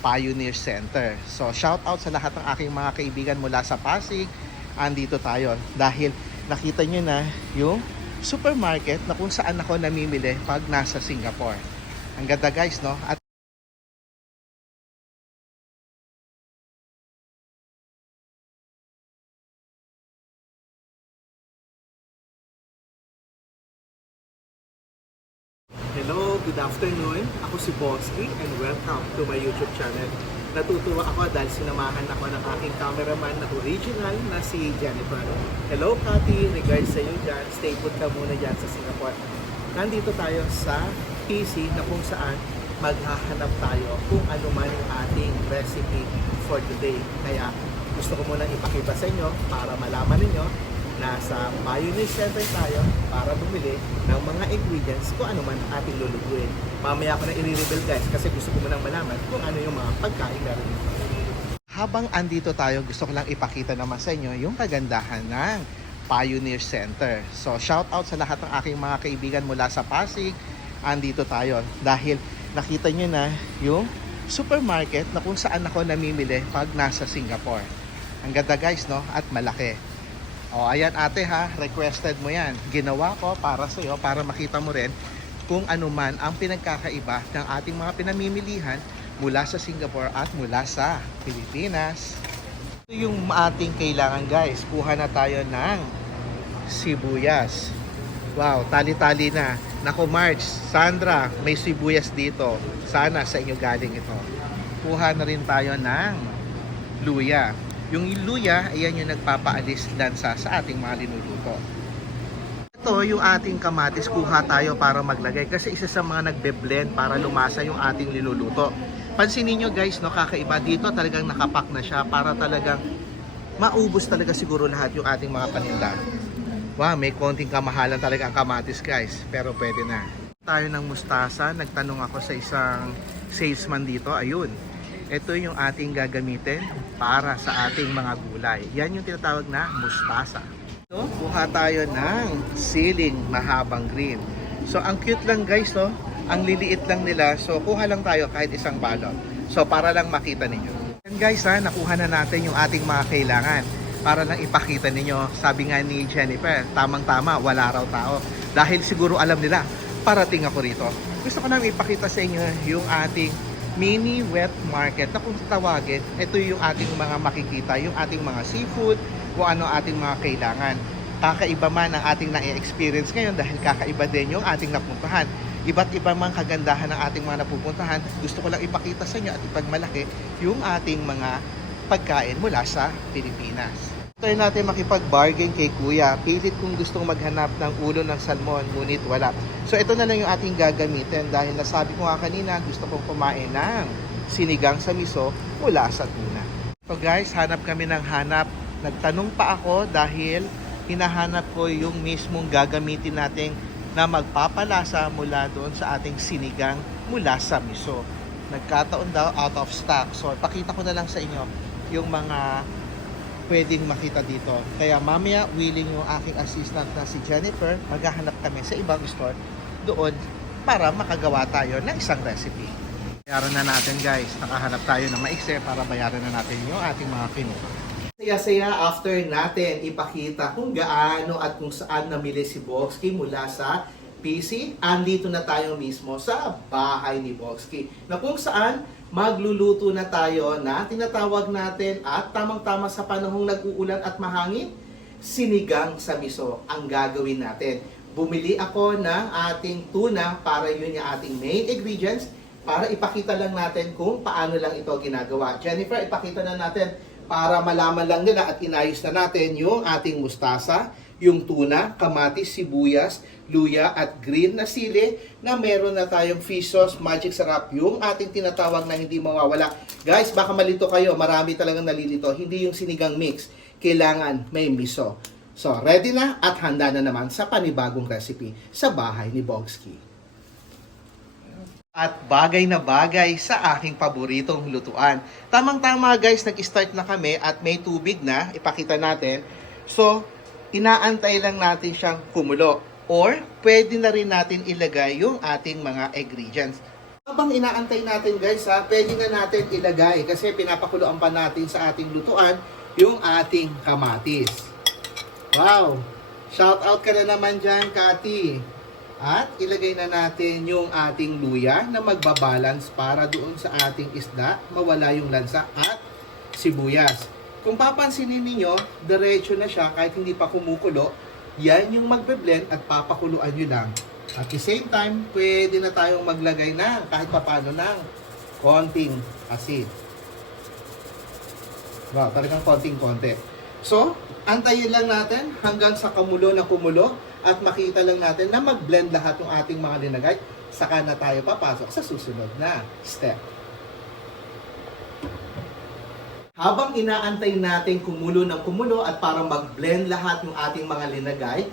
Pioneer Center. So shout out sa lahat ng aking mga kaibigan mula sa Pasig. Andito tayo dahil nakita nyo na yung supermarket na kung saan ako namimili pag nasa Singapore. Ang ganda guys, no? At Hello, good afternoon. Ako si Boski and welcome to my YouTube channel. Natutuwa ako dahil sinamahan ako ng aking cameraman na original na si Jennifer. Hello, Cathy. Regards sa iyo dyan. Stay put ka muna dyan sa Singapore. Nandito tayo sa PC na kung saan maghahanap tayo kung ano man yung ating recipe for today. Kaya gusto ko muna ipakita sa inyo para malaman ninyo nasa Pioneer Center tayo para bumili ng mga ingredients kung ano man ating lulutuin. Mamaya ko na i-reveal guys kasi gusto ko munang malaman kung ano yung mga pagkain na rin. Habang andito tayo, gusto ko lang ipakita naman sa inyo yung kagandahan ng Pioneer Center. So shout out sa lahat ng aking mga kaibigan mula sa Pasig. Andito tayo dahil nakita nyo na yung supermarket na kung saan ako namimili pag nasa Singapore. Ang ganda guys, no? At malaki. O, ayan ate ha, requested mo yan. Ginawa ko para sa iyo, para makita mo rin kung ano man ang pinagkakaiba ng ating mga pinamimilihan mula sa Singapore at mula sa Pilipinas. Ito yung ating kailangan guys. Kuha na tayo ng sibuyas. Wow, tali-tali na. Nako March, Sandra, may sibuyas dito. Sana sa inyo galing ito. Kuha na rin tayo ng luya. Yung luya, ayan yung nagpapaalis lansa sa ating mga linuluto. Ito yung ating kamatis, kuha tayo para maglagay kasi isa sa mga nagbe-blend para lumasa yung ating niluluto. Pansinin nyo guys, no, kakaiba dito talagang nakapak na siya para talagang maubos talaga siguro lahat yung ating mga paninda. Wow, may konting kamahalan talaga ang kamatis guys, pero pwede na. Tayo ng mustasa, nagtanong ako sa isang salesman dito, ayun. Ito yung ating gagamitin para sa ating mga gulay. Yan yung tinatawag na mustasa. So, kuha tayo ng siling mahabang green. So, ang cute lang guys, no? Ang liliit lang nila. So, kuha lang tayo kahit isang balot. So, para lang makita ninyo. Yan guys, ha, nakuha na natin yung ating mga kailangan. Para lang ipakita ninyo, sabi nga ni Jennifer, tamang-tama, wala raw tao. Dahil siguro alam nila, parating ako rito. Gusto ko lang ipakita sa inyo yung ating mini wet market na kung tawagin, ito yung ating mga makikita, yung ating mga seafood, kung ano ating mga kailangan. Kakaiba man ang ating na-experience ngayon dahil kakaiba din yung ating napuntahan. Iba't iba mang kagandahan ng ating mga napupuntahan. Gusto ko lang ipakita sa inyo at ipagmalaki yung ating mga pagkain mula sa Pilipinas. Try natin makipag-bargain kay Kuya. Pilit kung gustong maghanap ng ulo ng salmon, ngunit wala. So ito na lang yung ating gagamitin dahil nasabi ko nga kanina, gusto kong kumain ng sinigang sa miso mula sa tuna. So guys, hanap kami ng hanap. Nagtanong pa ako dahil hinahanap ko yung mismong gagamitin natin na magpapalasa mula doon sa ating sinigang mula sa miso. Nagkataon daw out of stock. So, pakita ko na lang sa inyo yung mga pwedeng makita dito. Kaya mamaya willing yung aking assistant na si Jennifer, maghahanap kami sa ibang store doon para makagawa tayo ng isang recipe. Bayaran na natin guys. Nakahanap tayo ng maikse para bayaran na natin yung ating mga kinuha. Saya-saya after natin ipakita kung gaano at kung saan namili si Boxky mula sa PC. Andito na tayo mismo sa bahay ni Boxky. Na kung saan magluluto na tayo na tinatawag natin at tamang-tama sa panahong nag-uulan at mahangin, sinigang sa miso ang gagawin natin. Bumili ako ng ating tuna para yun yung ating main ingredients para ipakita lang natin kung paano lang ito ginagawa. Jennifer, ipakita na natin para malaman lang nila at inayos na natin yung ating mustasa, yung tuna, kamatis, sibuyas, luya at green na sili na meron na tayong fish sauce, magic sarap, yung ating tinatawag na hindi mawawala. Guys, baka malito kayo, marami talagang nalilito. Hindi yung sinigang mix, kailangan may miso. So, ready na at handa na naman sa panibagong recipe sa bahay ni Bogsky. At bagay na bagay sa aking paboritong lutuan. Tamang-tama guys, nag-start na kami at may tubig na, ipakita natin. So, inaantay lang natin siyang kumulo. Or, pwede na rin natin ilagay yung ating mga ingredients. Habang inaantay natin guys ha, pwede na natin ilagay kasi pinapakuluan pa natin sa ating lutuan yung ating kamatis. Wow! Shout out ka na naman dyan, Kati. At ilagay na natin yung ating luya na magbabalance para doon sa ating isda, mawala yung lansa at sibuyas. Kung papansinin ninyo, diretso na siya kahit hindi pa kumukulo. Yan yung magbe-blend at papakuluan nyo lang. At the same time, pwede na tayong maglagay na kahit papano ng konting asin. Wow, talagang konting-konti. So, antayin lang natin hanggang sa kumulo na kumulo at makita lang natin na mag-blend lahat ng ating mga linagay. Saka na tayo papasok sa susunod na step. Habang inaantay natin kumulo ng kumulo at para mag-blend lahat ng ating mga linagay,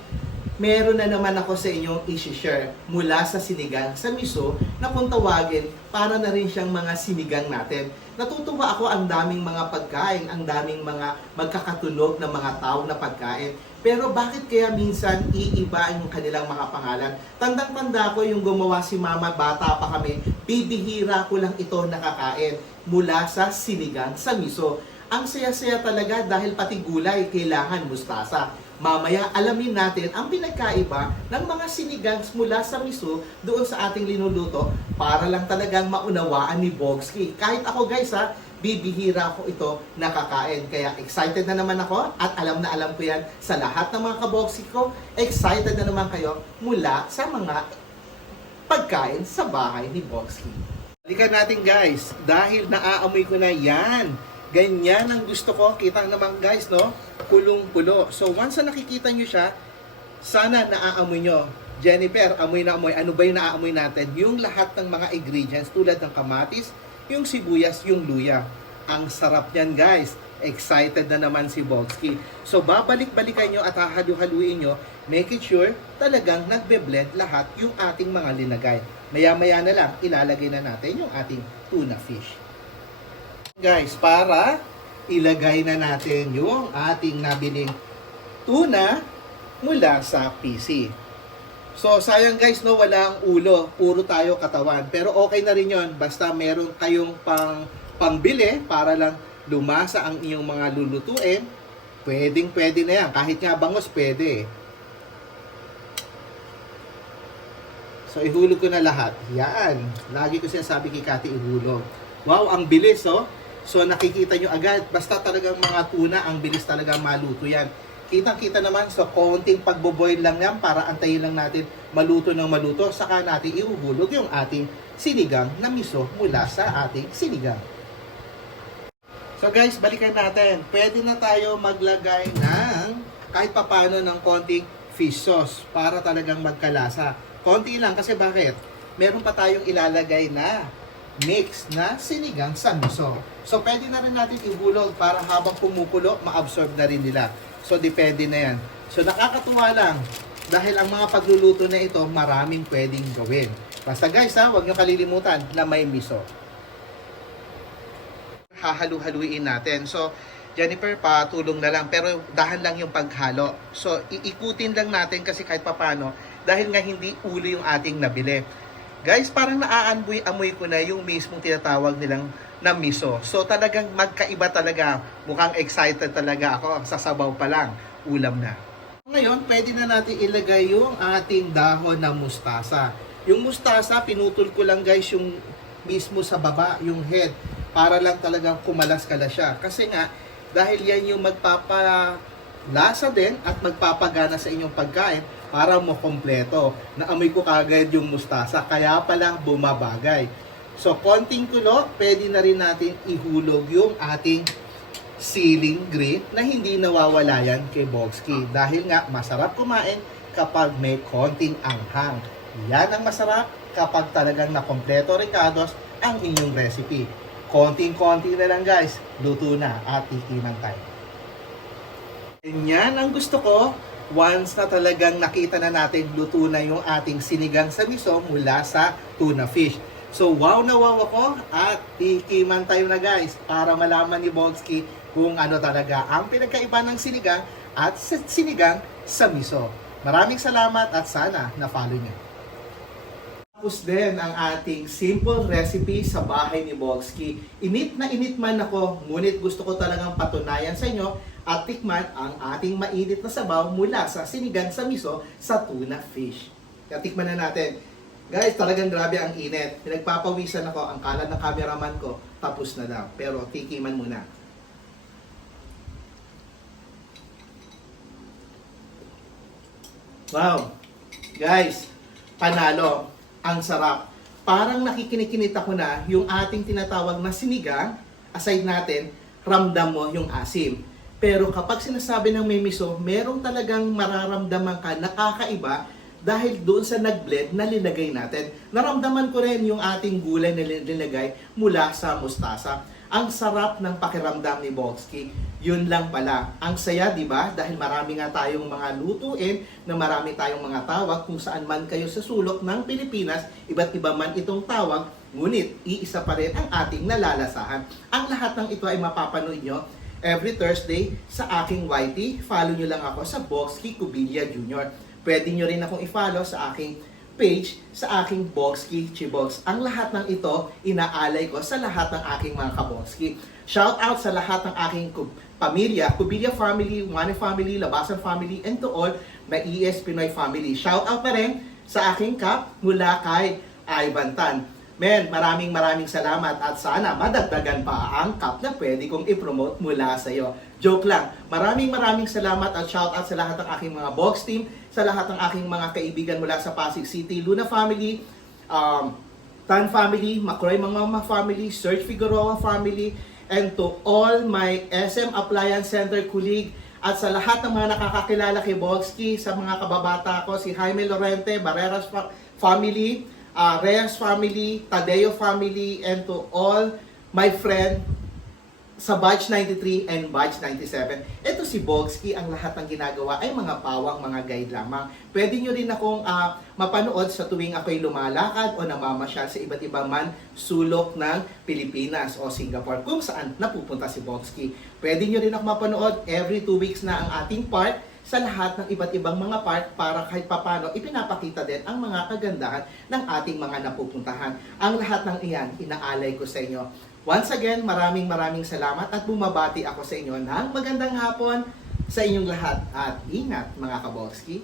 meron na naman ako sa inyong isi-share mula sa sinigang sa miso na kung tawagin para na rin siyang mga sinigang natin. Natutuwa ako ang daming mga pagkain, ang daming mga magkakatunog na mga tao na pagkain. Pero bakit kaya minsan iiba yung kanilang mga pangalan? Tandang-tanda ko yung gumawa si mama, bata pa kami, bibihira ko lang ito nakakain mula sa sinigang sa miso. Ang saya-saya talaga dahil pati gulay kailangan mustasa. Mamaya alamin natin ang pinagkaiba ng mga sinigang mula sa miso doon sa ating linuluto para lang talagang maunawaan ni Bogsky. Kahit ako guys ha, bibihira ko ito nakakain. Kaya excited na naman ako at alam na alam ko yan sa lahat ng mga kabogsy ko. Excited na naman kayo mula sa mga pagkain sa bahay ni Bogsky. Balikan natin guys, dahil naaamoy ko na yan. Ganyan ang gusto ko. Kita naman guys, no? Kulong-kulo. So once na nakikita nyo siya, sana naaamoy nyo. Jennifer, amoy na amoy. Ano ba yung naaamoy natin? Yung lahat ng mga ingredients tulad ng kamatis, yung sibuyas, yung luya. Ang sarap yan guys. Excited na naman si Bogsky. So babalik-balikan nyo at hahalu-haluin nyo. Make it sure talagang nagbe-blend lahat yung ating mga linagay. Maya-maya na lang, ilalagay na natin yung ating tuna fish. Guys, para ilagay na natin yung ating nabiling tuna mula sa PC. So, sayang guys, no, wala ang ulo. Puro tayo katawan. Pero okay na rin yon Basta meron kayong pang pangbili para lang lumasa ang inyong mga lulutuin. Pwedeng pwede na yan. Kahit nga bangos, pwede. So, ihulog ko na lahat. Yan. Lagi ko sinasabi kay Kati, ihulog. Wow, ang bilis, oh. So, nakikita nyo agad. Basta talagang mga tuna, ang bilis talaga maluto yan. Kitang-kita naman, so konting pagboboil lang yan para antayin lang natin maluto ng maluto. Saka natin ihuhulog yung ating sinigang na miso mula sa ating sinigang. So guys, balikan natin. Pwede na tayo maglagay ng kahit papano ng konting fish sauce para talagang magkalasa. Konti lang kasi bakit? Meron pa tayong ilalagay na mix na sinigang sa miso. So pwede na rin natin ihulog para habang pumukulo, ma-absorb na rin nila. So depende na yan. So nakakatuwa lang dahil ang mga pagluluto na ito, maraming pwedeng gawin. Basta guys ha, huwag nyo kalilimutan na may miso. Hahalu-haluin natin. So, Jennifer, patulong na lang. Pero dahan lang yung paghalo. So, iikutin lang natin kasi kahit papano, dahil nga hindi ulo yung ating nabili. Guys, parang naaamoy-amoy ko na yung mismong tinatawag nilang na miso. So, talagang magkaiba talaga. Mukhang excited talaga ako. Sa sabaw pa lang, ulam na. Ngayon, pwede na natin ilagay yung ating dahon na mustasa. Yung mustasa, pinutol ko lang guys yung mismo sa baba, yung head, para lang talagang kumalas-kalas siya. Kasi nga, dahil yan yung magpapalasa din at magpapagana sa inyong pagkain para mo kompleto. Naamoy ko kagad yung mustasa, kaya pala bumabagay. So, konting kulo, pwede na rin natin ihulog yung ating ceiling green na hindi nawawala yan kay Bogsky. Dahil nga, masarap kumain kapag may konting anghang. Yan ang masarap kapag talagang nakompleto Ricardos ang inyong recipe. Konting-konti na lang guys, luto na at tikiman tayo. Yan ang gusto ko once na talagang nakita na natin luto na yung ating sinigang sa miso mula sa tuna fish. So wow na wow ako at tikiman tayo na guys para malaman ni Bogsky kung ano talaga ang pinagkaiba ng sinigang at sinigang sa miso. Maraming salamat at sana na-follow niyo. Tapos din ang ating simple recipe sa bahay ni Bolski. Init na init man ako, ngunit gusto ko talagang patunayan sa inyo at tikman ang ating mainit na sabaw mula sa sinigang sa miso sa tuna fish. Kaya tikman na natin. Guys, talagang grabe ang init. Pinagpapawisan ako, ang kalan ng cameraman ko, tapos na daw. Pero tikiman muna. Wow! Guys, panalo. Ang sarap. Parang nakikinikinit ako na yung ating tinatawag na sinigang, aside natin, ramdam mo yung asim. Pero kapag sinasabi ng may miso, merong talagang mararamdaman ka nakakaiba dahil doon sa nag-blend na linagay natin. Naramdaman ko rin yung ating gulay na linagay mula sa mustasa. Ang sarap ng pakiramdam ni Bolski. Yun lang pala. Ang saya, di ba? Dahil marami nga tayong mga lutuin, na marami tayong mga tawag kung saan man kayo sa sulok ng Pilipinas, iba't iba man itong tawag, ngunit iisa pa rin ang ating nalalasahan. Ang lahat ng ito ay mapapanood nyo every Thursday sa aking YT. Follow nyo lang ako sa Boxkey Cubilla Jr. Pwede nyo rin akong i-follow sa aking page sa aking Boxkey Chibox. Ang lahat ng ito, inaalay ko sa lahat ng aking mga kaboxkey. Shout out sa lahat ng aking pamilya, Cubilla family, One family, Labasan family, and to all my ES Pinoy family. Shout out na rin sa aking kap mula kay Ivan Tan. Men, maraming maraming salamat at sana madagdagan pa ang cup na pwede kong i-promote mula sa iyo. Joke lang. Maraming maraming salamat at shout out sa lahat ng aking mga box team, sa lahat ng aking mga kaibigan mula sa Pasig City, Luna family, um, Tan family, Macroy Mama family, Serge Figueroa family, and to all my SM Appliance Center colleague at sa lahat ng mga nakakakilala kay Boxki, sa mga kababata ko, si Jaime Lorente, Barreras fa- family, uh, Reyes family, Tadeo family, and to all my friend sa batch 93 and batch 97. Ito si Bogski, ang lahat ng ginagawa ay mga pawang, mga guide lamang. Pwede nyo rin akong ah, mapanood sa tuwing ako'y lumalakad o namamasyal sa iba't ibang man sulok ng Pilipinas o Singapore kung saan napupunta si Bogski. Pwede nyo rin ako mapanood every two weeks na ang ating part sa lahat ng iba't ibang mga part para kahit papano ipinapakita din ang mga kagandahan ng ating mga napupuntahan. Ang lahat ng iyan, inaalay ko sa inyo. Once again, maraming maraming salamat at bumabati ako sa inyo ng magandang hapon sa inyong lahat at ingat mga kaboski.